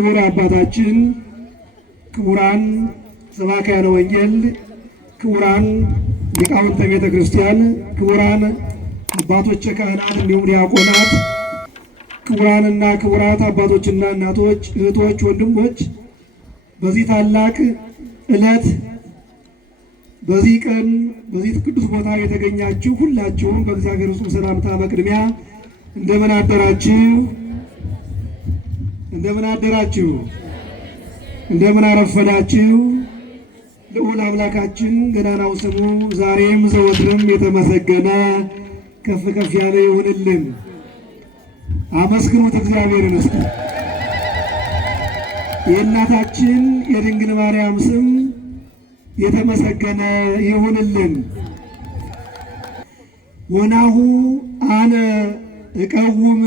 ክቡር አባታችን፣ ክቡራን ሰባክያነ ወንጌል፣ ክቡራን ሊቃውንተ ቤተ ክርስቲያን፣ ክቡራን አባቶች ካህናት፣ እንዲሁም ዲያቆናት፣ ክቡራንና ክቡራት አባቶችና እናቶች፣ እህቶች፣ ወንድሞች በዚህ ታላቅ ዕለት በዚህ ቀን በዚህ ቅዱስ ቦታ የተገኛችሁ ሁላችሁም በእግዚአብሔር ፍጹም ሰላምታ በቅድሚያ እንደምን አደራችሁ? እንደምን አደራችሁ? እንደምን አረፈዳችሁ? ልዑል አምላካችን ገናናው ስሙ ዛሬም ዘወትርም የተመሰገነ ከፍ ከፍ ያለ ይሁንልን። አመስግኑት እግዚአብሔርን እስቲ። የእናታችን የድንግል ማርያም ስም የተመሰገነ ይሁንልን። ወናሁ አነ እቀውም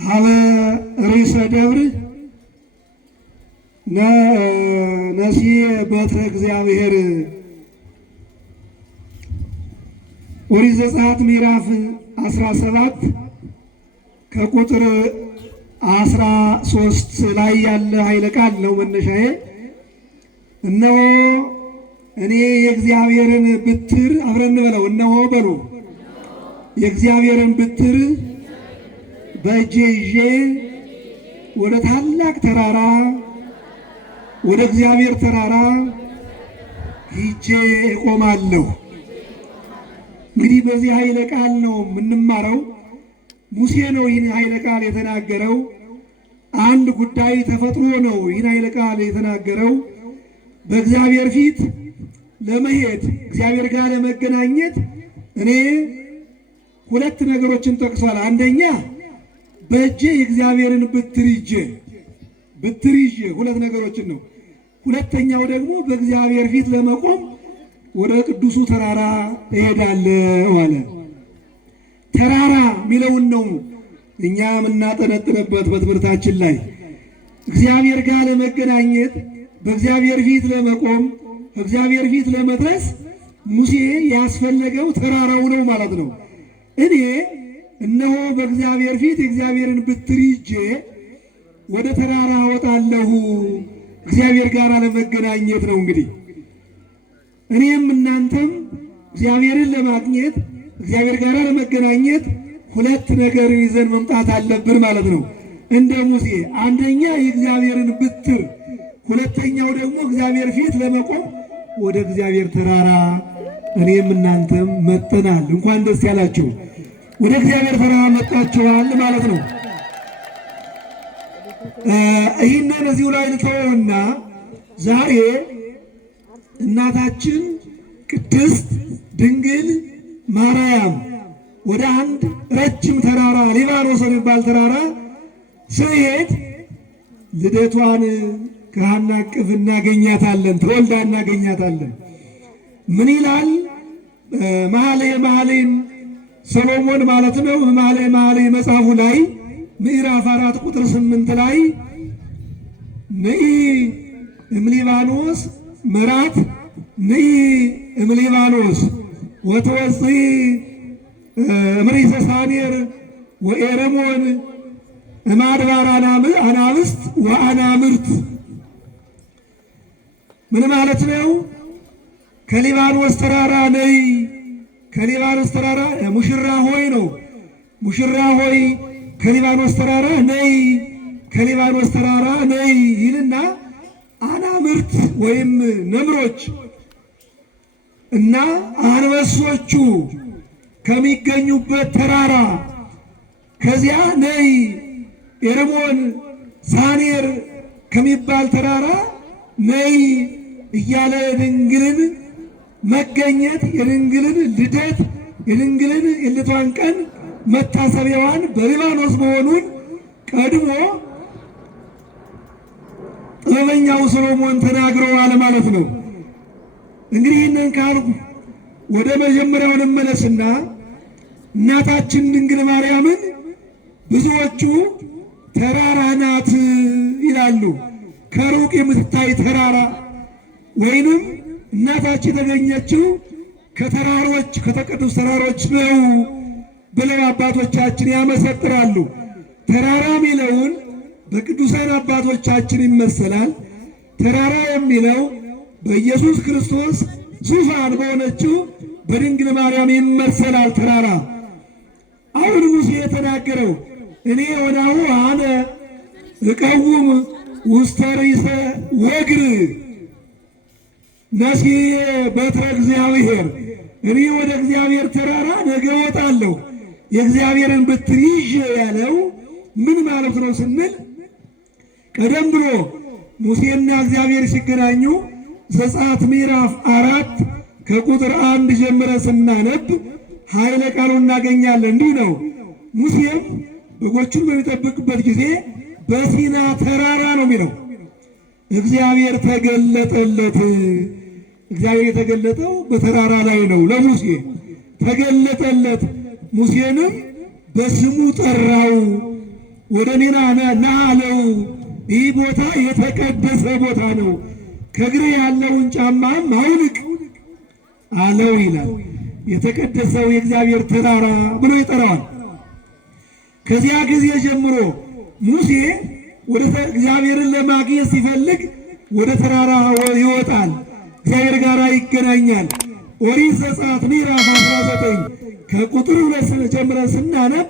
ሀበ ርእሰ ደብር ነሲ በትረ እግዚአብሔር። ኦሪት ዘጸአት ምዕራፍ 17 ከቁጥር 13 ላይ ያለ ኃይለ ቃል ነው መነሻዬ። እነሆ እኔ የእግዚአብሔርን ብትር አብረን በለው። እነሆ በሉ። የእግዚአብሔርን ብትር በእጄ ይዤ ወደ ታላቅ ተራራ ወደ እግዚአብሔር ተራራ ሂጄ እቆማለሁ። እንግዲህ በዚህ ኃይለ ቃል ነው የምንማረው። ሙሴ ነው ይህን ኃይለ ቃል የተናገረው። አንድ ጉዳይ ተፈጥሮ ነው ይህን ኃይለ ቃል የተናገረው። በእግዚአብሔር ፊት ለመሄድ እግዚአብሔር ጋር ለመገናኘት እኔ ሁለት ነገሮችን ጠቅሷል። አንደኛ በእጄ የእግዚአብሔርን ብትር ይዤ ሁለት ነገሮችን ነው። ሁለተኛው ደግሞ በእግዚአብሔር ፊት ለመቆም ወደ ቅዱሱ ተራራ እሄዳለሁ አለ። ተራራ የሚለውን ነው እኛ የምናጠነጥንበት በትምህርታችን ላይ። እግዚአብሔር ጋር ለመገናኘት በእግዚአብሔር ፊት ለመቆም እግዚአብሔር ፊት ለመድረስ ሙሴ ያስፈለገው ተራራው ነው ማለት ነው። እኔ እነሆ በእግዚአብሔር ፊት የእግዚአብሔርን ብትር ይዤ ወደ ተራራ እወጣለሁ። እግዚአብሔር ጋር ለመገናኘት ነው። እንግዲህ እኔም እናንተም እግዚአብሔርን ለማግኘት እግዚአብሔር ጋር ለመገናኘት ሁለት ነገር ይዘን መምጣት አለብን ማለት ነው። እንደ ሙሴ አንደኛ የእግዚአብሔርን ብትር፣ ሁለተኛው ደግሞ እግዚአብሔር ፊት ለመቆም ወደ እግዚአብሔር ተራራ እኔም እናንተም መጥተናል። እንኳን ደስ ያላችሁ። ወደ እግዚአብሔር ተራራ መጣችኋል ማለት ነው። ይህንን እዚሁ ላይ ልተወውና ዛሬ እናታችን ቅድስት ድንግል ማርያም ወደ አንድ ረጅም ተራራ ሊባኖስ የሚባል ተራራ ስንሄድ ልደቷን ከሐና እቅፍ እናገኛታለን፣ ተወልዳ እናገኛታለን። ምን ይላል? መኃልየ መኃልይን ሰሎሞን ማለት ነው። መኃልየ መኃልይ መጽሐፉ ላይ ምዕራፍ 4 ቁጥር 8 ላይ ንኢ እምሊባኖስ ምራት ንኢ እምሊባኖስ ወተወፅኢ እምሪሰ ሳኔር ወኤረሞን እማድባር አናብስት ወአናምርት። ምን ማለት ነው? ከሊባኖስ ተራራ ነይ፣ ከሊባኖስ ተራራ ሙሽራ ሆይ ነው። ሙሽራ ሆይ ከሊባኖስ ተራራ ነይ፣ ከሊባኖስ ተራራ ነይ ይልና አናምርት ወይም ነምሮች እና አንበሶቹ ከሚገኙበት ተራራ ከዚያ ነይ፣ ኤርሞን ሳኔር ከሚባል ተራራ ነይ እያለ የድንግልን መገኘት፣ የድንግልን ልደት፣ የድንግልን የልደቷን ቀን መታሰቢያዋን በሊባኖስ መሆኑን ቀድሞ ጥበበኛው ሰሎሞን ተናግረዋል ማለት ነው። እንግዲህ ይህንን ካልኩ ወደ መጀመሪያው እንመለስና እናታችን ድንግል ማርያምን ብዙዎቹ ተራራ ናት ይላሉ። ከሩቅ የምትታይ ተራራ ወይንም እናታችን የተገኘችው ከተራሮች ከተቀደሱ ተራሮች ነው ብለው አባቶቻችን ያመሰጥራሉ። ተራራ የሚለውን በቅዱሳን አባቶቻችን ይመሰላል። ተራራ የሚለው በኢየሱስ ክርስቶስ ዙፋን በሆነችው በድንግል ማርያም ይመሰላል። ተራራ አሁን ሙሴ የተናገረው እኔ ወናሁ አነ እቀውም ውስተ ርእሰ ወግር ነሲየ በትረ እግዚአብሔር፣ እኔ ወደ እግዚአብሔር ተራራ ነገ እወጣለሁ የእግዚአብሔርን በትር ይዤ ያለው ምን ማለት ነው ስንል ቀደም ብሎ ሙሴና እግዚአብሔር ሲገናኙ ዘጸአት ምዕራፍ 4 ከቁጥር 1 ጀምረን ስናነብ ኃይለ ቃሉ እናገኛለን። እንዲህ ነው። ሙሴም በጎቹን በሚጠብቅበት ጊዜ በሲና ተራራ ነው የሚለው እግዚአብሔር ተገለጠለት። እግዚአብሔር የተገለጠው በተራራ ላይ ነው። ለሙሴ ተገለጠለት። ሙሴንም በስሙ ጠራው፣ ወደ እኔ ና አለው። ይህ ቦታ የተቀደሰ ቦታ ነው፣ ከእግሬ ያለውን ጫማም አውልቅ አለው ይላል። የተቀደሰው የእግዚአብሔር ተራራ ብሎ ይጠራዋል። ከዚያ ጊዜ ጀምሮ ሙሴ ወደ እግዚአብሔርን ለማግኘት ሲፈልግ ወደ ተራራ ይወጣል፣ እግዚአብሔር ጋር ይገናኛል። ኦሪት ዘጸአት ምዕራፍ 19 ከቁጥር 2 ጀምረን ስናነብ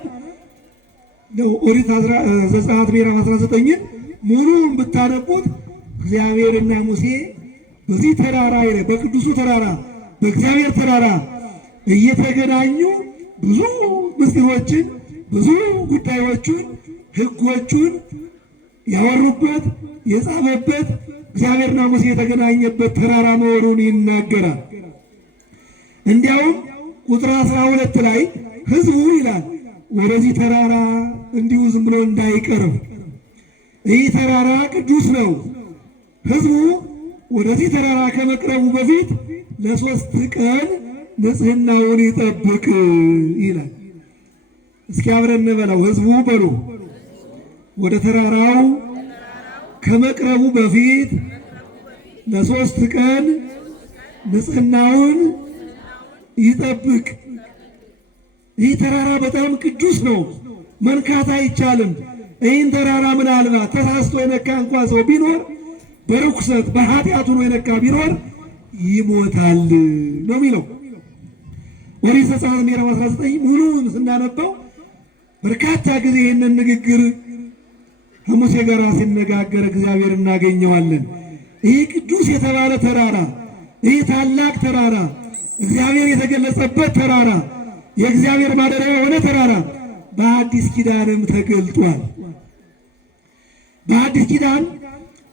ኦሪት ዘጸአት ምዕራፍ 19 ሙሉውን ብታነቡት እግዚአብሔርና ሙሴ በዚህ ተራራ በቅዱሱ ተራራ በእግዚአብሔር ተራራ እየተገናኙ ብዙ ምስጢሮችን ብዙ ጉዳዮችን ሕጎቹን ያወሩበት የጻፈበት እግዚአብሔርና ሙሴ የተገናኘበት ተራራ መሆኑን ይናገራል። እንዲያውም ቁጥር 12 ላይ ሕዝቡ ይላል ወደዚህ ተራራ እንዲሁ ዝም ብሎ እንዳይቀርብ፣ ይህ ተራራ ቅዱስ ነው። ሕዝቡ ወደዚህ ተራራ ከመቅረቡ በፊት ለ3 ቀን ንጽሕናውን ይጠብቅ ይላል። እስኪ አብረን እንበለው። ሕዝቡ በሉ ወደ ተራራው ከመቅረቡ በፊት ለ3 ቀን ንጽሕናውን ይጠብቅ። ይህ ተራራ በጣም ቅዱስ ነው፣ መንካት አይቻልም። ይህን ተራራ ምናልባት ተሳስቶ የነካ እንኳ ሰው ቢኖር በርኩሰት በኃጢአቱ ነው የነካ ቢኖር ይሞታል ነው የሚለው ኦሪት ዘጸአት ምዕራፍ 19 ሙሉውን ስናነበው በርካታ ጊዜ ይህንን ንግግር ከሙሴ ጋር ሲነጋገር እግዚአብሔር እናገኘዋለን። ይህ ቅዱስ የተባለ ተራራ፣ ይህ ታላቅ ተራራ፣ እግዚአብሔር የተገለጸበት ተራራ፣ የእግዚአብሔር ማደሪያ የሆነ ተራራ በአዲስ ኪዳንም ተገልጧል። በአዲስ ኪዳን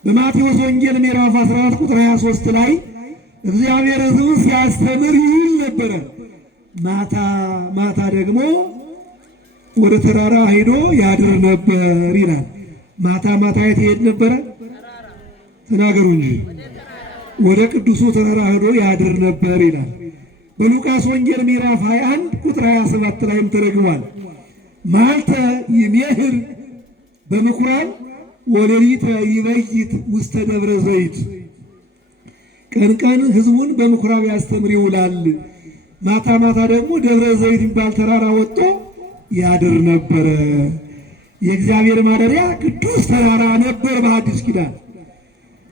በማቴዎስ ወንጌል ምዕራፍ 14 ቁጥር 23 ላይ እግዚአብሔር ሕዝቡን ሲያስተምር ይውል ነበረ። ማታ ማታ ደግሞ ወደ ተራራ ሄዶ ያድር ነበር ይላል። ማታ ማታ የት ይሄድ ነበረ? ተናገሩ እንጂ። ወደ ቅዱሱ ተራራ ሄዶ ያድር ነበር ይላል። በሉቃስ ወንጌል ምዕራፍ 21 ቁጥር 27 ላይም ተደግሟል። ማልተ ይሜህር በምኩራብ ወሌሊተ ይበይት ውስተ ደብረ ዘይት። ቀን ቀን ሕዝቡን በምኩራብ ያስተምር ይውላል፣ ማታ ማታ ደግሞ ደብረ ዘይት የሚባል ተራራ ወጥቶ ያድር ነበረ። የእግዚአብሔር ማደሪያ ቅዱስ ተራራ ነበር በአዲስ ኪዳን።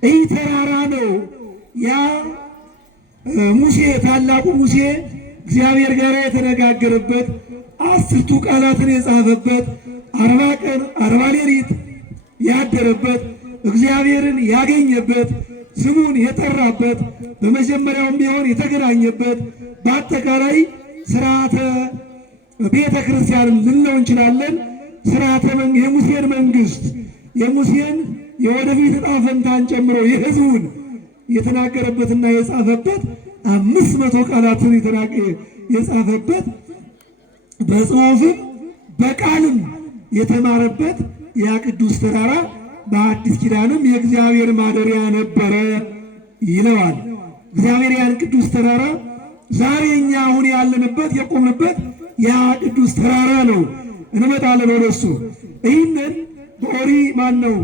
ይህ ተራራ ነው ያ ሙሴ ታላቁ ሙሴ እግዚአብሔር ጋር የተነጋገረበት 10ቱ ቃላትን የጻፈበት 40 ቀን 40 ሌሊት ያደረበት እግዚአብሔርን ያገኘበት ስሙን የጠራበት በመጀመሪያውም ቢሆን የተገናኘበት በአጠቃላይ ስርዓተ ቤተ ክርስቲያንም ልንለው እንችላለን። ስርዓተ የሙሴን መንግስት የሙሴን የወደፊት ዕጣ ፈንታን ጨምሮ የሕዝቡን የተናገረበትና የጻፈበት 500 ቃላትን የጻፈበት በጽሑፍም በቃልም የተማረበት ያ ቅዱስ ተራራ በአዲስ ኪዳንም የእግዚአብሔር ማደሪያ ነበረ ይለዋል። እግዚአብሔር ያን ቅዱስ ተራራ ዛሬ እኛ አሁን ያለንበት የቆምንበት ያ ቅዱስ ተራራ ነው። እንመጣለን ወደሱ። ይህንን በኦሪ ማነው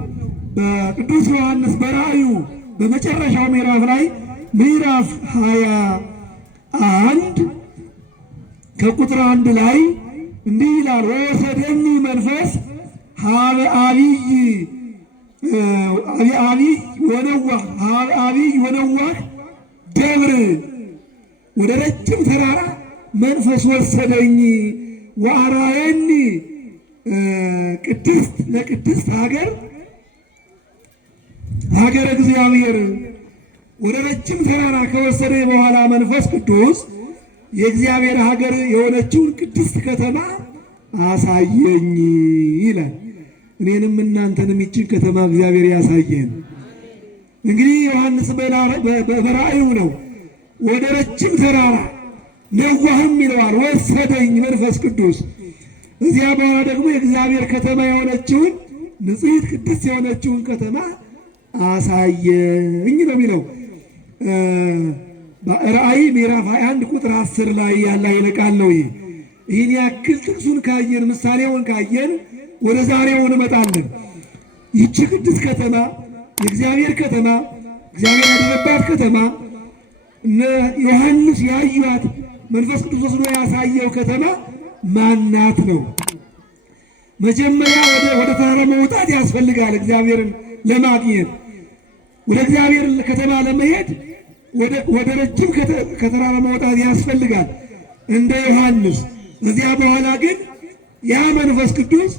በቅዱስ ዮሐንስ በራእዩ በመጨረሻው ምዕራፍ ላይ ምዕራፍ 21 ከቁጥር 1 ላይ እንዲህ ይላል፣ ወሰደኒ መንፈስ ሀበ አብይ አብይ ወነዋህ ሀበ አብይ ወነዋህ ደብር ወደ ረጅም ተራራ መንፈስ ወሰደኝ። ወአርአየኒ ቅድስት ለቅድስት ሀገረ እግዚአብሔር። ወደ ረጅም ተራራ ከወሰደ በኋላ መንፈስ ቅዱስ የእግዚአብሔር ሀገር የሆነችውን ቅድስት ከተማ አሳየኝ ይላል። እኔንም እናንተንም ይችን ከተማ እግዚአብሔር ያሳየን። እንግዲህ ዮሐንስ በራእዩ ነው ወደ ረጅም ተራራ ነዋህም ይለዋል ወሰደኝ መንፈስ ቅዱስ። እዚያ በኋላ ደግሞ የእግዚአብሔር ከተማ የሆነችውን ንጽሕት ቅድስት የሆነችውን ከተማ አሳየኝ ነው የሚለው። ራእይ ምዕራፍ 21 ቁጥር 10 ላይ ያለ ቃል ነው። ይህን ያክል ጥቅሱን ካየን ምሳሌውን ካየን ወደ ዛሬው እንመጣለን። ይቺ ቅድስት ከተማ የእግዚአብሔር ከተማ እግዚአብሔር ያደረባት ከተማ እነ ዮሐንስ ያዩት መንፈስ ቅዱስ ወስዶ ያሳየው ከተማ ማናት ነው? መጀመሪያ ወደ ተራራ መውጣት ያስፈልጋል። እግዚአብሔርን ለማግኘት ወደ እግዚአብሔር ከተማ ለመሄድ ወደ ረጅም ከተራራ መውጣት ያስፈልጋል እንደ ዮሐንስ። እዚያ በኋላ ግን ያ መንፈስ ቅዱስ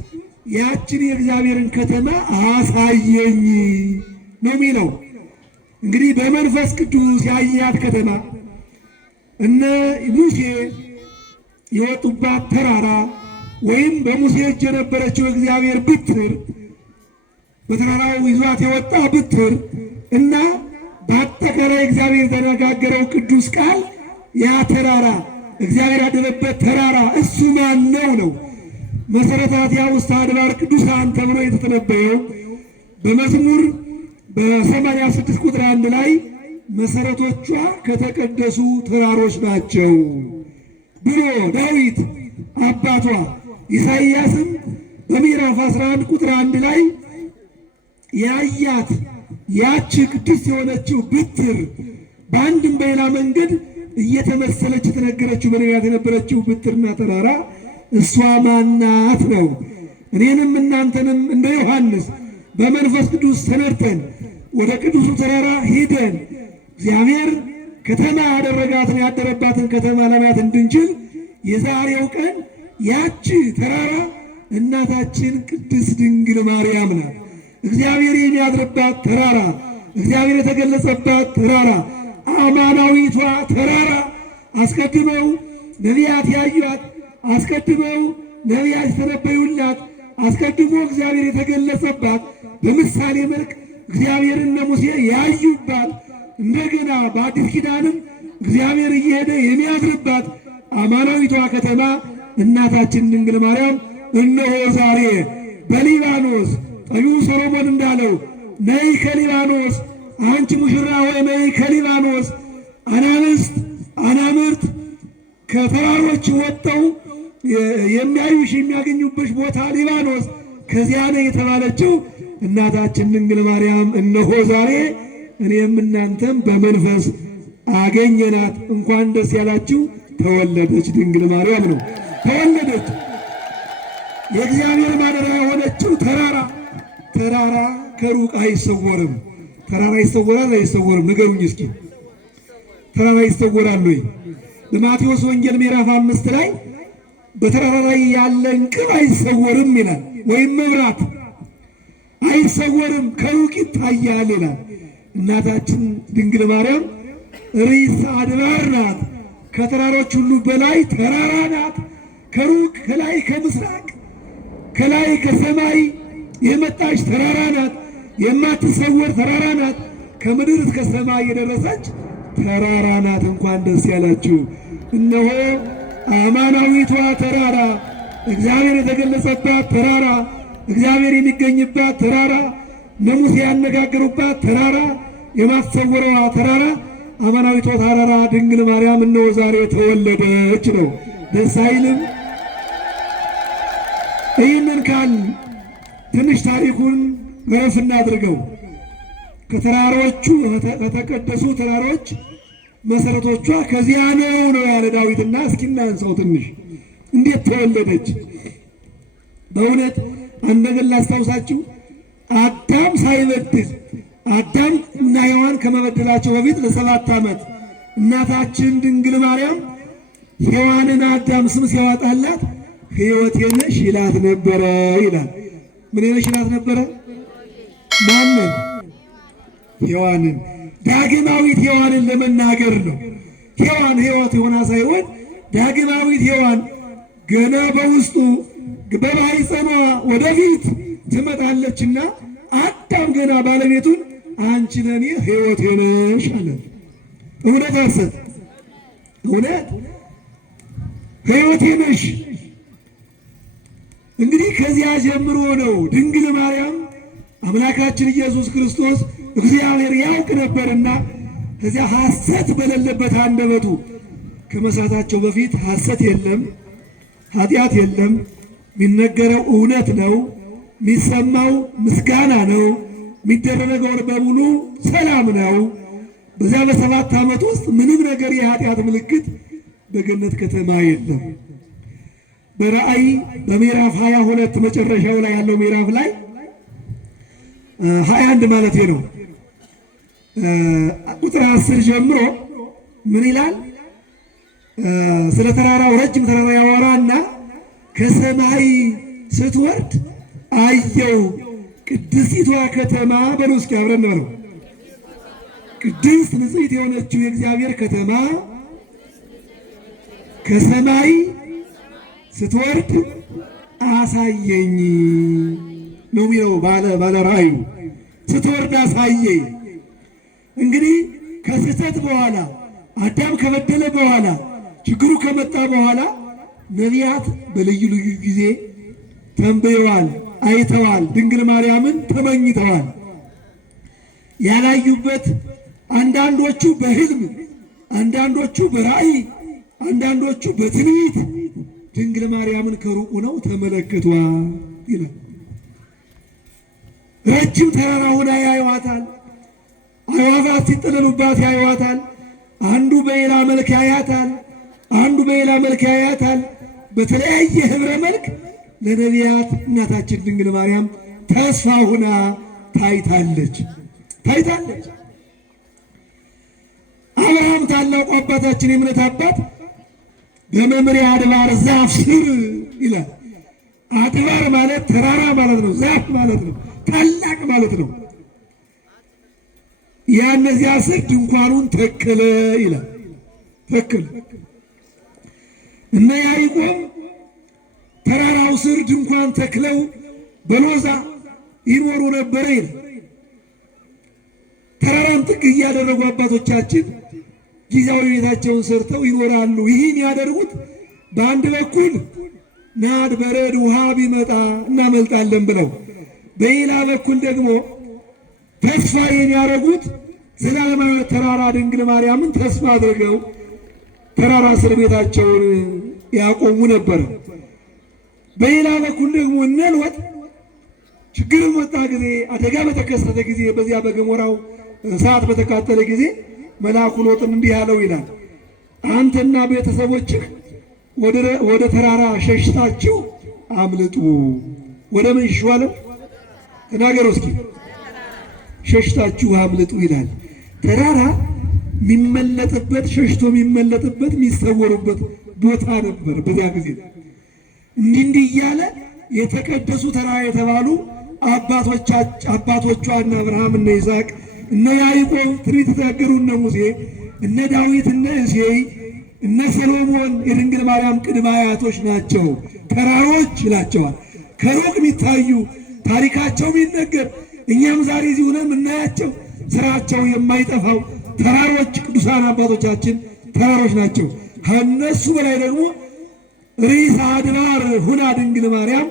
ያችን የእግዚአብሔርን ከተማ አሳየኝ ነው የሚለው። እንግዲህ በመንፈስ ቅዱስ ያያት ከተማ እነ ሙሴ የወጡባት ተራራ ወይም በሙሴ እጅ የነበረችው እግዚአብሔር ብትር በተራራው ይዟት የወጣ ብትር እና በአጠቃላይ እግዚአብሔር የተነጋገረው ቅዱስ ቃል ያ ተራራ እግዚአብሔር ያደረበት ተራራ እሱ ማን ነው? መሰረታት ውስተ አድባር ቅዱሳን ተብሎ የተተነበየው በመዝሙር በ86 ቁጥር 1 ላይ መሰረቶቿ ከተቀደሱ ተራሮች ናቸው ብሎ ዳዊት አባቷ ኢሳይያስም በምዕራፍ 11 ቁጥር 1 ላይ ያያት ያቺ ቅድስት የሆነችው ብትር በአንድም በሌላ መንገድ እየተመሰለች የተነገረችው በነቢያት የነበረችው ብትርና ተራራ እሷ ማናት ነው? እኔንም እናንተንም እንደ ዮሐንስ በመንፈስ ቅዱስ ተነድተን ወደ ቅዱሱ ተራራ ሂደን እግዚአብሔር ከተማ ያደረጋትን ያደረባትን ከተማ ለማየት እንድንችል የዛሬው ቀን ያቺ ተራራ እናታችን ቅድስት ድንግል ማርያም ናት። እግዚአብሔር የሚያድርባት ተራራ፣ እግዚአብሔር የተገለጸባት ተራራ፣ አማናዊቷ ተራራ አስቀድመው ነቢያት ያዩት፣ አስቀድመው ነቢያት የተነበዩላት፣ አስቀድሞ እግዚአብሔር የተገለጸባት በምሳሌ መልክ እግዚአብሔር እነ ሙሴ ያዩባት፣ እንደገና በአዲስ ኪዳንም እግዚአብሔር እየሄደ የሚያድርባት አማናዊቷ ከተማ እናታችን ድንግል ማርያም እነሆ ዛሬ በሊባኖስ ጠቢቡ ሰሎሞን እንዳለው ነይ ከሊባኖስ አንቺ ሙሽራ ሆይ ነይ ከሊባኖስ አናብስት አናምርት ከተራሮች ወጥተው የሚያዩሽ የሚያገኙብሽ ቦታ ሊባኖስ ከዚያ ነው የተባለችው እናታችን ድንግል ማርያም እነሆ ዛሬ እኔም እናንተም በመንፈስ አገኘናት። እንኳን ደስ ያላችሁ ተወለደች ድንግል ማርያም ነው ተወለደች። የእግዚአብሔር ማደሪያ የሆነችው ተራራ ከሩቅ አይሰወርም። ተራራ ይሰወራል አይሰወርም? ንገሩኝ እስኪ። ተራራ ይሰወራል ወይ? በማቴዎስ ወንጌል ምዕራፍ 5 ላይ በተራራ ላይ ያለ እንቅብ አይሰወርም ይላል፣ ወይም መብራት አይሰወርም ከሩቅ ይታያል ይላል። እናታችን ድንግል ማርያም ርዕሰ አድባር ናት። ከተራሮች ሁሉ በላይ ተራራ ናት። ከሩቅ ከላይ ከምስራቅ ከላይ ከሰማይ የመጣች ተራራ ናት። የማትሰወር ተራራ ናት። ከምድር እስከ ሰማይ የደረሰች ተራራ ናት። እንኳን ደስ ያላችሁ። እነሆ አማናዊቷ ተራራ፣ እግዚአብሔር የተገለጸባት ተራራ፣ እግዚአብሔር የሚገኝባት ተራራ፣ ሙሴ ያነጋገሩባት ተራራ፣ የማትሰወረዋ ተራራ አማናዊቷ ተራራ ድንግል ማርያም እነሆ ዛሬ ተወለደች ነው። ደስ አይልም? ይህንን ካል ትንሽ ታሪኩን ገረፍ እናድርገው። ከተራሮቹ ከተቀደሱ ተራሮች መሰረቶቿ ከዚያ ነው ያለ ዳዊትና እስኪ እናንሳው ትንሽ። እንዴት ተወለደች? በእውነት አንድ ነገር ላስታውሳችሁ። አዳም ሳይበድል አዳም እና ሔዋን ከመበደላቸው በፊት ለ7 ዓመት እናታችን ድንግል ማርያም ሔዋንን አዳም ስም ሲያወጣላት ሕይወቴ ነሽ ይላት ነበረ ይላል። ምን ነሽ ይላት ነበረ? ማንን? ሔዋንን። ዳግማዊት ሔዋንን ለመናገር ነው። ሔዋን ሕይወት ሆና ሳይሆን ዳግማዊት ሔዋን ገና በውስጡ በማኅፀኗ ወደፊት ትመጣለችና አዳም ገና ባለቤቱን አንቺ ለኔ ሕይወቴ ነሽ አለ። እውነት ሐሰት? እውነት ሕይወቴ ነሽ። እንግዲህ ከዚያ ጀምሮ ነው ድንግል ማርያም አምላካችን ኢየሱስ ክርስቶስ እግዚአብሔር ያውቅ ነበርና ከዚያ ሐሰት በሌለበት አንደበቱ ከመሳታቸው በፊት ሐሰት የለም፣ ኃጢአት የለም፣ የሚነገረው እውነት ነው፣ የሚሰማው ምስጋና ነው፣ የሚደረገው በሙሉ ሰላም ነው። በዚያ በ7 ዓመት ውስጥ ምንም ነገር የኃጢአት ምልክት በገነት ከተማ የለም። በራእይ በምዕራፍ 22 መጨረሻው ላይ ያለው ምዕራፍ ላይ 21 ማለት ነው ቁጥር 10 ጀምሮ ምን ይላል? ስለ ተራራው ረጅም ተራራ ያወራና ከሰማይ ስትወርድ አየው ቅድስቲቷ ከተማ በሉ እስኪ አብረን ነው ቅድስት ንጽሕት የሆነችው የእግዚአብሔር ከተማ ከሰማይ ስትወርድ አሳየኝ ነው የሚለው ባለ ራእዩ። ስትወርድ አሳየኝ። እንግዲህ ከስህተት በኋላ አዳም ከበደለ በኋላ ችግሩ ከመጣ በኋላ ነቢያት በልዩ ልዩ ጊዜ ተንብየዋል፣ አይተዋል፣ ድንግል ማርያምን ተመኝተዋል። ያላዩበት አንዳንዶቹ በሕልም፣ አንዳንዶቹ በራእይ፣ አንዳንዶቹ በትንቢት ድንግል ማርያምን ከሩቁ ነው ተመለከቷ ይላል። ረጅም ተራራ ሆና ያዩዋታል። አዕዋፋት ሲጠለሉባት ያዩዋታል። አንዱ በሌላ መልክ ያያታል፣ አንዱ በሌላ መልክ ያያታል። በተለያየ ህብረ መልክ ለነቢያት እናታችን ድንግል ማርያም ተስፋ ሆና ታይታለች። አብርሃም ታላቁ አባታችን የእምነት አባት በመምሪያ አድባር ዛፍ ስር ይላል። አድባር ማለት ተራራ ማለት ነው። ዛፍ ማለት ነው። ታላቅ ማለት ነው። ያነዚያ ስር ድንኳኑን ተከለ ይላል። ተከለ እነ ያዕቆብ ተራራው ስር ድንኳን ተክለው በሎዛ ይኖሩ ነበረ ይላል። ተራራን ጥግ እያደረጉ አባቶቻችን ጊዜያዊ ቤታቸውን ሰርተው ይኖራሉ። ይህን ያደርጉት በአንድ በኩል ናድ በረድ ውሃ ቢመጣ እናመልጣለን ብለው፣ በሌላ በኩል ደግሞ ተስፋ የሚያደርጉት ዘላለማዊ ተራራ ድንግል ማርያምን ተስፋ አድርገው ተራራ ስር ቤታቸውን ያቆሙ ነበር። በሌላ በኩል ደግሞ እነ ሎጥ ችግር በመጣ ጊዜ፣ አደጋ በተከሰተ ጊዜ፣ በዚያ በገሞራው እሳት በተቃጠለ ጊዜ መልአኩ ሎጥን እንዲህ ያለው ይላል፣ አንተና ቤተሰቦችህ ወደ ተራራ ሸሽታችሁ አምልጡ። ወደ ምን ሸሹ አለ? ተናገሩ እስኪ። ሸሽታችሁ አምልጡ ይላል። ተራራ የሚመለጥበት፣ ሸሽቶ የሚመለጥበት፣ የሚሰወሩበት ቦታ ነበር በዚያ ጊዜ። እንዲህ እያለ የተቀደሱ ተራራ የተባሉ አባቶቿ እነ አብርሃም እነ ይስሐቅ እነ ያዕቆብ ትንቢት የተናገሩ እነ ሙሴ እነ ዳዊት እነ እሴይ እነ ሰሎሞን የድንግል ማርያም ቅድመ አያቶች ናቸው። ተራሮች ይላቸዋል። ከሩቅ የሚታዩ ታሪካቸው የሚነገር እኛም ዛሬ እዚህ ሆነን የምናያቸው ስራቸው የማይጠፋው ተራሮች ቅዱሳን አባቶቻችን ተራሮች ናቸው። ከእነሱ በላይ ደግሞ ርዕሰ አድባር ሁና ድንግል ማርያም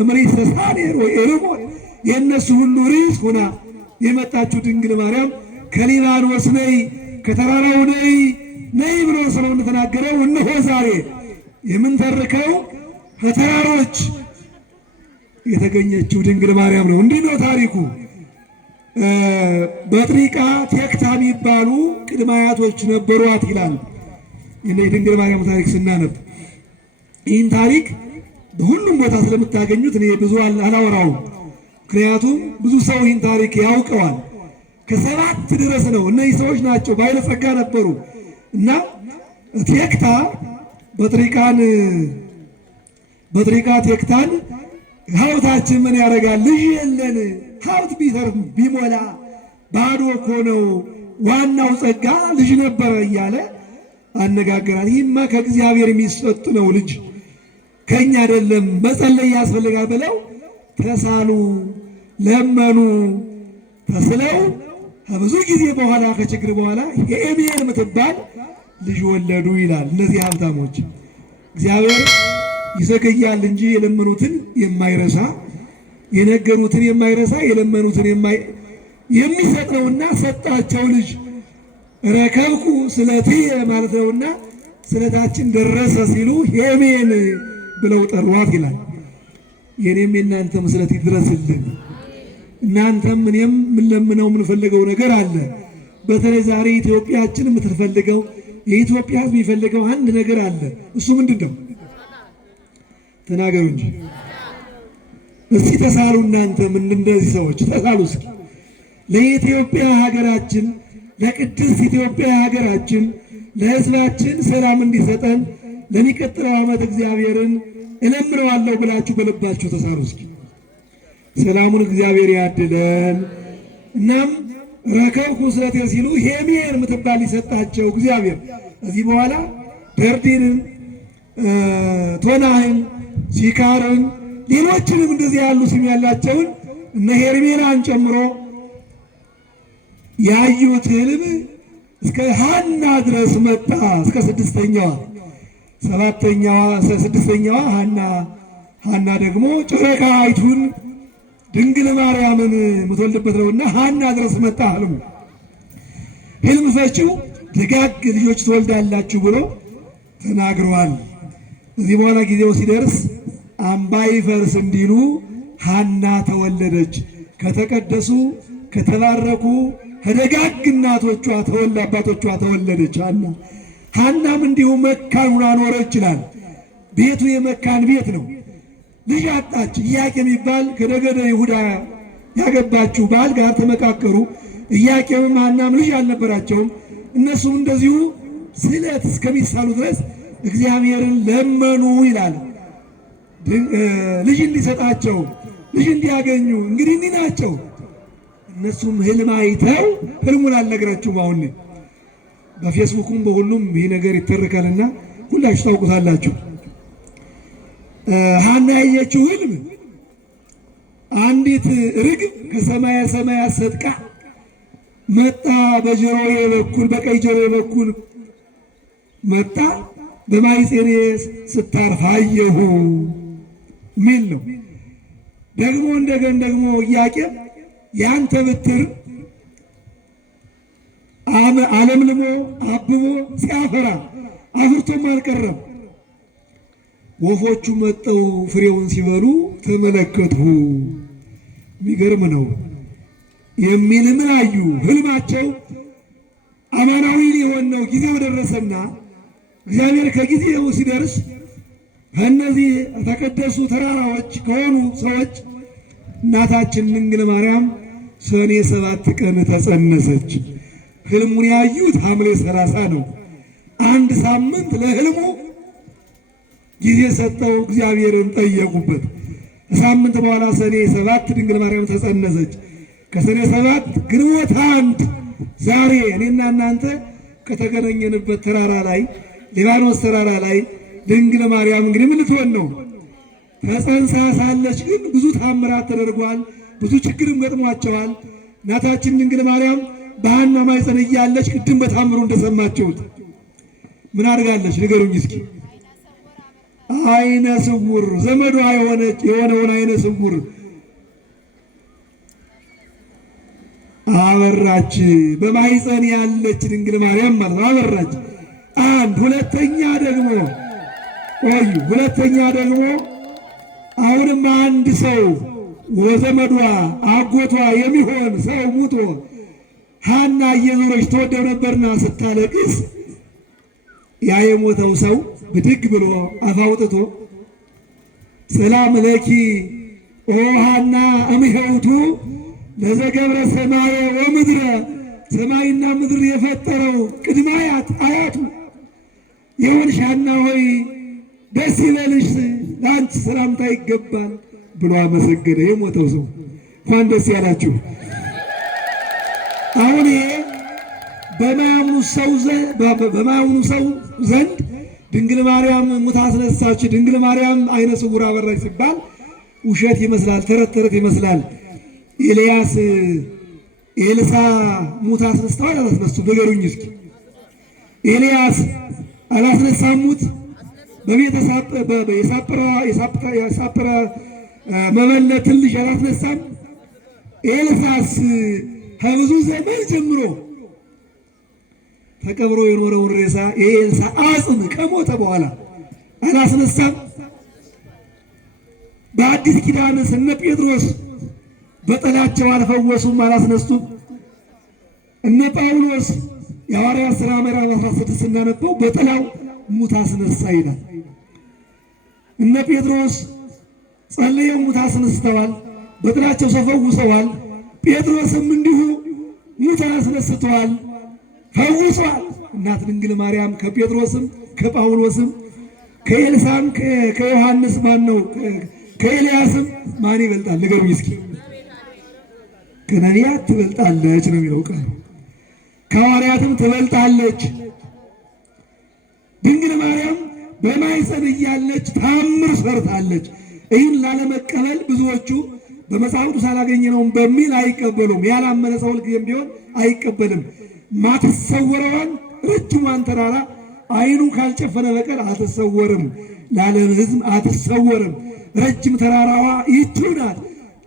እምርዕሰ ሳኔር ወይ ኤርሞን የእነሱ ሁሉ ርዕስ ሁና የመጣችው ድንግል ማርያም ከሊባኖስ ነይ ከተራራው ነይ ብሎ ሰለሞን ተናገረው። እነሆ ዛሬ የምንተርከው ከተራሮች የተገኘችው ድንግል ማርያም ነው። እንዲህ ነው ታሪኩ። በጥሪቃ ቴክታ የሚባሉ ቅድመ አያቶች ነበሯት ይላል። የድንግል ማርያም ታሪክ ስናነብ ይህን ታሪክ በሁሉም ቦታ ስለምታገኙት እኔ ብዙ አላወራውም። ምክንያቱም ብዙ ሰው ይህን ታሪክ ያውቀዋል። ከ7 ድረስ ነው። እነዚህ ሰዎች ናቸው ባለጸጋ ነበሩ እና ቴክታ በጥሪቃ ቴክታን ሀብታችን ምን ያደርጋል? ልጅ የለን፣ ሀብት ቢተርፍ ቢሞላ ባዶ እኮ ነው፣ ዋናው ጸጋ ልጅ ነበረ እያለ አነጋገራት። ይህማ ከእግዚአብሔር የሚሰጥ ነው፣ ልጅ ከኛ አይደለም፣ መጸለይ ያስፈልጋል ብለው ተሳሉ፣ ለመኑ። ተስለው ከብዙ ጊዜ በኋላ ከችግር በኋላ የኤሜን የምትባል ልጅ ወለዱ ይላል። እነዚህ ሀብታሞች እግዚአብሔር ይዘገያል እንጂ የለመኑትን የማይረሳ የነገሩትን የማይረሳ የለመኑትን የሚሰጥ ነውና ሰጣቸው ልጅ። ረከብኩ ስለትየ ማለት ነውና ስለታችን ደረሰ ሲሉ ሄሜን ብለው ጠሯት ይላል። የኔም የእናንተም ስለት ይድረስልን። እናንተም እኔም የምንለምነው የምንፈልገው ነገር አለ። በተለይ ዛሬ ኢትዮጵያችን የምትፈልገው የኢትዮጵያ ሕዝብ የሚፈልገው አንድ ነገር አለ። እሱ ምንድን ነው? ተናገሩ እንጂ እስቲ ተሳሉ። እናንተም እንደዚህ ሰዎች ተሳሉ እስኪ ለኢትዮጵያ ሀገራችን፣ ለቅድስት ኢትዮጵያ ሀገራችን፣ ለሕዝባችን ሰላም እንዲሰጠን ለሚቀጥለው ዓመት እግዚአብሔርን እለምነዋለሁ ብላችሁ በልባችሁ ተሳሉ እስኪ። ሰላሙን እግዚአብሔር ያድለን። እናም ረከብኩ ስለቴ ሲሉ ሄሜን የምትባል ሊሰጣቸው እግዚአብሔር እዚህ በኋላ ደርዲንን፣ ቶናይን፣ ሲካርን ሌሎችንም እንደዚህ ያሉ ስም ያላቸውን እነ ሄርሜላን ጨምሮ ያዩት ህልም እስከ ሐና ድረስ መጣ። እስከ ስድስተኛዋ ሐና ደግሞ ጨረቃይቱን ድንግል ማርያምን የምትወልድበት ነውና ሐና ድረስ መጣ ህልሙ። ህልም ፈቺው ደጋግ ልጆች ትወልዳላችሁ ብሎ ተናግሯል። እዚህ በኋላ ጊዜው ሲደርስ አምባ ይፈርስ እንዲሉ ሐና ተወለደች። ከተቀደሱ ከተባረኩ ከደጋግ እናቶቿ አባቶቿ ተወለደች ሐናም እንዲሁ መካን ሆና ኖረች ይላል። ቤቱ የመካን ቤት ነው። ልጅ አጣች። ኢያቄም የሚባል ከነገደ ይሁዳ ያገባችው ባል ጋር ተመካከሩ። ኢያቄምም ሐናም ልጅ አልነበራቸውም። እነሱም እንደዚሁ ስለት እስከሚሳሉ ድረስ እግዚአብሔርን ለመኑ ይላል። ልጅ እንዲሰጣቸው ልጅ እንዲያገኙ። እንግዲህ እኒህ ናቸው። እነሱም ህልም አይተው ህልሙን አልነግራችሁም። አሁን በፌስቡክም በሁሉም ይህ ነገር ይተረካልና ሁላችሁ ታውቁታላችሁ። ሐና ያየችው ህልም አንዲት ርግብ ከሰማየ ሰማያት ሰጥቃ መጣ። በጆሮዬ በኩል በቀኝ ጆሮዬ በኩል መጣ፣ በማኅፀኔ ስታርፍ አየሁ ሚል ነው። ደግሞ እንደገና ደግሞ ኢያቄም ያንተ ብትር አለምልሞ አብቦ ሲያፈራ አፍርቶም አልቀረም። ወፎቹ መጠው ፍሬውን ሲበሉ ተመለከቱ። የሚገርም ነው የሚል ምን አዩ? ህልማቸው አማናዊ ሊሆን ነው። ጊዜው ደረሰና እግዚአብሔር ከጊዜው ሲደርስ ከእነዚህ ተቀደሱ ተራራዎች ከሆኑ ሰዎች እናታችን ድንግል ማርያም ሰኔ 7 ቀን ተጸነሰች። ህልሙን ያዩት ሐምሌ 30 ነው። 1 ሳምንት ለህልሙ ጊዜ ሰጠው። እግዚአብሔርን ጠየቁበት። ከሳምንት በኋላ ሰኔ 7 ድንግል ማርያም ተጸነሰች። ከሰኔ 7 ግንቦት 1 ዛሬ እኔና እናንተ ከተገናኘንበት ተራራ ላይ ሊባኖስ ተራራ ላይ ድንግል ማርያም እንግዲህ ምን ልትሆን ነው? ተጸንሳ ሳለች ግን ብዙ ታምራት ተደርጓል። ብዙ ችግርም ገጥሟቸዋል። እናታችን ድንግል ማርያም በሐና ማኅፀን እያለች ቅድም በታምሩ እንደሰማችሁት ምን አድርጋለች? ንገሩኝ እስኪ። አይነ ስውር ዘመዷ የሆነውን አይነ ስውር አበራች። በማኅፀን ያለች ድንግል ማርያም ማለት ነው። አበራች። ሁለተኛ ደግሞ አሁንም አንድ ሰው ወዘመዷ አጎቷ የሚሆን ሰው ሙቶ ሐና እየዞረች ተወደው ነበርና ስታለቅስ ያ የሞተው ሰው ብድግ ብሎ አፍ አውጥቶ ሰላም ለኪ ኦ ሐና እምሕይወቱ ለዘገብረ ሰማየ ወምድረ ሰማይና ምድር የፈጠረው ቅድመ አያቱ የሆንሽ ሐና ሆይ ደስ ይበልሽ፣ ለአንቺ ሰላምታ ይገባል ብሎ አመሰገነ። የሞተው ሰው እንኳን ደስ ያላችሁ። አሁን ይሄ በማያምኑ ሰው ዘንድ ድንግል ማርያም ሙት አስነሳች፣ ድንግል ማርያም አይነ ስውር አበራች ሲባል ውሸት ይመስላል፣ ተረት ተረት ይመስላል። ኤልያስ ኤልሳ ሙት አስነስተዋል አላስነሱም? ንገሩኝ እስኪ። ኤልያስ አላስነሳም ሙት? በቤተ የሳጵራ መበለትን ልጅ አላስነሳም? ኤልሳስ ከብዙ ዘመን ጀምሮ ተቀብሮ የኖረውን ሬሳ የኤልሳ አጽም ከሞተ በኋላ አላስነሳም? በአዲስ ኪዳንስ እነ ጴጥሮስ በጥላቸው አልፈወሱም? አላስነሱም? እነ ጳውሎስ የሐዋርያት ሥራ ምዕራፍ 16 ስናነበው በጥላው ሙት አስነሳ ይላል። እነ ጴጥሮስ ጸልየው ሙት አስነስተዋል፣ በጥላቸው ተፈውሰዋል። ጴጥሮስም እንዲሁ ሙት አስነስተዋል፣ ፈውሷል። እናት ድንግል ማርያም ከጴጥሮስም ከጳውሎስም ከኤልሳም ከዮሐንስ ማን ነው ከኤልያስም ማን ይበልጣል? ንገሩኝ እስኪ። ከነቢያት ትበልጣለች ነው የሚለው ቃሉ። ከሐዋርያትም ትበልጣለች። ድንግል ማርያም በማኅፀን እያለች ታምር ሰርታለች። ይህን ላለመቀበል ብዙዎቹ በመጽሐፍ ቅዱስ አላገኘነውም በሚል አይቀበሉም። ያላመነ ሰው ሁልጊዜም ቢሆን አይቀበልም። ማትሰወረዋን ረጅሟን ተራራ አይኑ ካልጨፈነ በቀር አትሰወርም። ለዓለም ሕዝብ አትሰወርም። ረጅም ተራራዋ ይህችው ናት።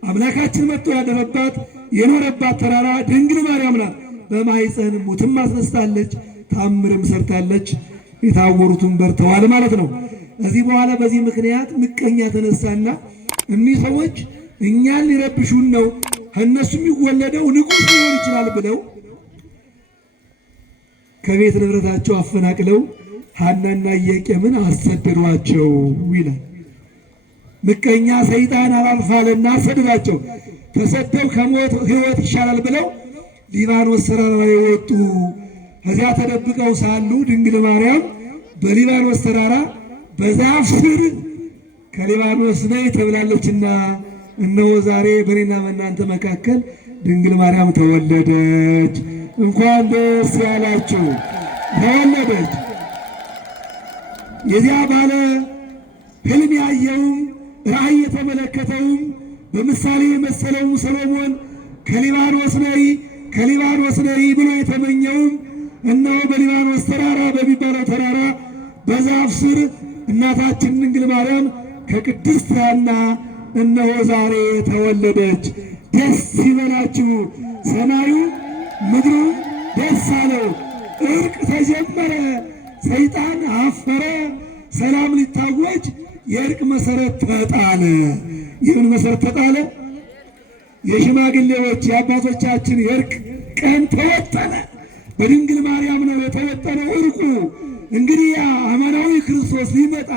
አምላካችን መጥቶ ያደረባት የኖረባት ተራራ ድንግል ማርያም ናት። በማኅፀን ሙትም አስነስታለች፣ ታምርም ሰርታለች። የታወሩትን በርተዋል ማለት ነው። እዚህ በኋላ በዚህ ምክንያት ምቀኛ ተነሳና እኒህ ሰዎች እኛን ሊረብሹን ነው፣ ከእነሱ የሚወለደው ንጉሥ ሊሆን ይችላል ብለው ከቤት ንብረታቸው አፈናቅለው ሐናና ኢያቄምን አሰደዷቸው ይላል። ምቀኛ ሰይጣን አላልፋልና አሰደዷቸው። ተሰደው ከሞት ሕይወት ይሻላል ብለው ሊባኖስ ተራራ የወጡ ከዚያ ተደብቀው ሳሉ ድንግል ማርያም በሊባኖስ ተራራ በዛፍ ስር ከሊባኖስ ነይ ተብላለችና እነሆ ዛሬ በእኔና በእናንተ መካከል ድንግል ማርያም ተወለደች። እንኳን ደስ ያላችሁ። ተወለደች። የዚያ ባለ ሕልም ያየውም ራእይ የተመለከተውም በምሳሌ የመሰለውም ሰሎሞን ከሊባኖስ ነይ ብሎ የተመኘውም እነሆ በሊባኖስ ተራራ በሚባለው ተራራ በዛፍ ስር እናታችን ድንግል ማርያም ከቅድስት ሐና እነሆ ዛሬ ተወለደች። ደስ ይበላችሁ። ሰማዩ ምድሩ ደስ አለው። እርቅ ተጀመረ። ሰይጣን አፈረ። ሰላም ሊታወጅ የእርቅ መሰረት ተጣለ። የምን መሰረት ተጣለ? የሽማግሌዎች የአባቶቻችን የእርቅ ቀን ተወጠነ። በድንግል ማርያም ነው የተወጠነው እርቁ። እንግዲህ ያ አማናዊ ክርስቶስ ሊመጣ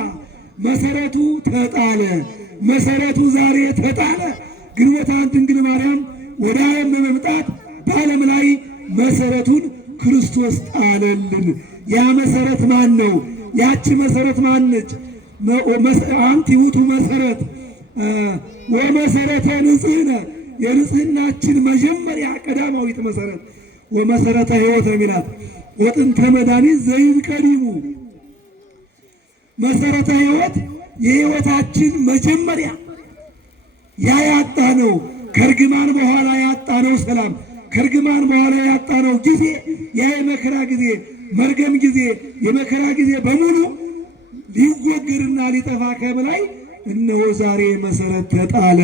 መሰረቱ ተጣለ። መሰረቱ ዛሬ ተጣለ። ግንቦት አንድ ድንግል ማርያም ወደ ዓለም በመምጣት በዓለም ላይ መሰረቱን ክርስቶስ ጣለልን። ያ መሰረት ማን ነው? ያቺ መሰረት ማነች? አንቲ ውእቱ መሰረት ወመሰረተ ንጽሕነ፣ የንጽሕናችን መጀመሪያ ቀዳማዊት መሰረት ወመሰረተ ሕይወት የሚላት ወጥንተ መድኃኒት ዘይብቀዲሙ፣ መሰረተ ሕይወት የሕይወታችን መጀመሪያ ያ ያጣነው ከእርግማን በኋላ ያጣነው ሰላም፣ ከእርግማን በኋላ ያጣነው ጊዜ ያ የመከራ ጊዜ መርገም ጊዜ የመከራ ጊዜ በሙሉ ሊወገድና ሊጠፋ ከበላይ እነሆ ዛሬ መሰረት ተጣለ።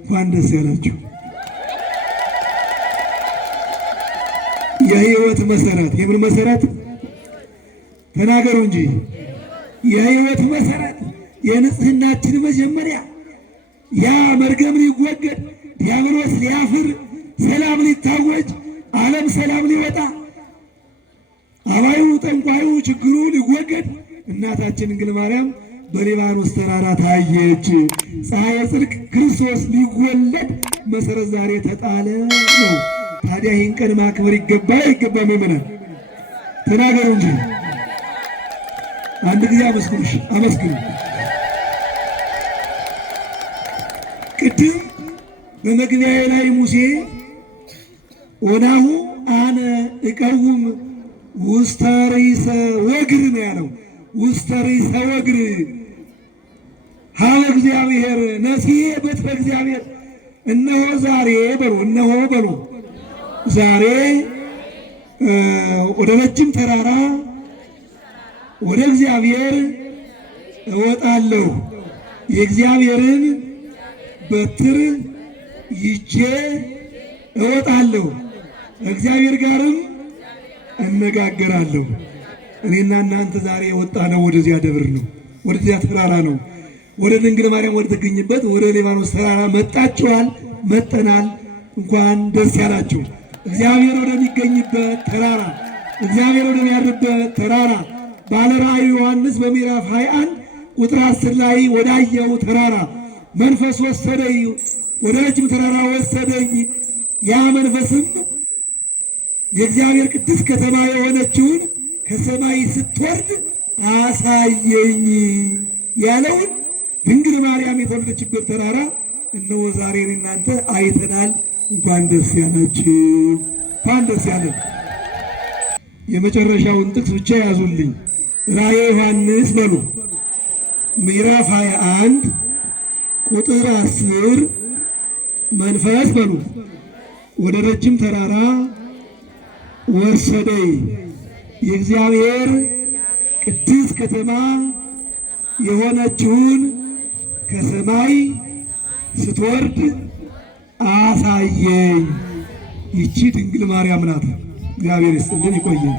እንኳን ደስ ያላችሁ። የሕይወት መሰረት የምን መሰረት ተናገሩ እንጂ። የሕይወት መሰረት የንጽሕናችን መጀመሪያ ያ መርገም ሊወገድ ዲያብሎስ ሊያፍር ሰላም ሊታወጅ ዓለም ሰላም ሊወጣ አባዩ ጠንቋዩ ችግሩ ሊወገድ እናታችን ድንግል ማርያም በሊባኖስ ተራራ ታየች። ፀሐየ ጽድቅ ክርስቶስ ሊወለድ መሰረት ዛሬ ተጣለ ነው። ታዲያ ይህን ቀን ማክበር ይገባ አይገባም? ምዕመናን ተናገሩ እንጂ አንድ ጊዜ አመስግኑ። ቅድም በመግቢያ ላይ ሙሴ ወናሁ አነ እቀውም ውስተ ርእሰ ወግር ነው ያለው። ውስተ ርእሰ ወግር ሀበ እግዚአብሔር ነሲሔ በትረ እግዚአብሔር። እነሆ ዛሬ በሉ፣ እነሆ በሉ፣ ዛሬ ወደ ረጅም ተራራ ወደ እግዚአብሔር እወጣለሁ። የእግዚአብሔርን በትር ይዤ እወጣለሁ። እግዚአብሔር ጋርም እነጋገራለሁ። እኔና እናንተ ዛሬ የወጣነው ወደዚያ ደብር ነው፣ ወደዚያ ተራራ ነው። ወደ ድንግል ማርያም ወደ ተገኝበት ወደ ሊባኖስ ተራራ መጣችኋል፣ መጠናል። እንኳን ደስ ያላችሁ። እግዚአብሔር ወደሚገኝበት ተራራ፣ እግዚአብሔር ወደሚያርበት ተራራ ባለ ራእዩ ዮሐንስ በምዕራፍ 21 ቁጥር 10 ላይ ወዳየው ተራራ መንፈስ ወሰደኝ፣ ወደ ረጅም ተራራ ወሰደኝ። ያ መንፈስም የእግዚአብሔር ቅድስት ከተማ የሆነችውን ከሰማይ ስትወርድ አሳየኝ ያለውን ድንግል ማርያም የተወለደችበት ተራራ እነሆ ዛሬ እናንተ አይተናል። እንኳን ደስ ያላችሁ፣ እንኳን ደስ ያለን። የመጨረሻውን ጥቅስ ብቻ ያዙልኝ። ራእየ ዮሐንስ በሉ ምዕራፍ 21 ቁጥር 10 መንፈስ በሉ ወደ ረጅም ተራራ ወሰደኝ፣ የእግዚአብሔር ቅድስት ከተማ የሆነችውን ከሰማይ ስትወርድ አሳየኝ። ይቺ ድንግል ማርያም ናት። እግዚአብሔር ይስጥልን፣ ይቆየን።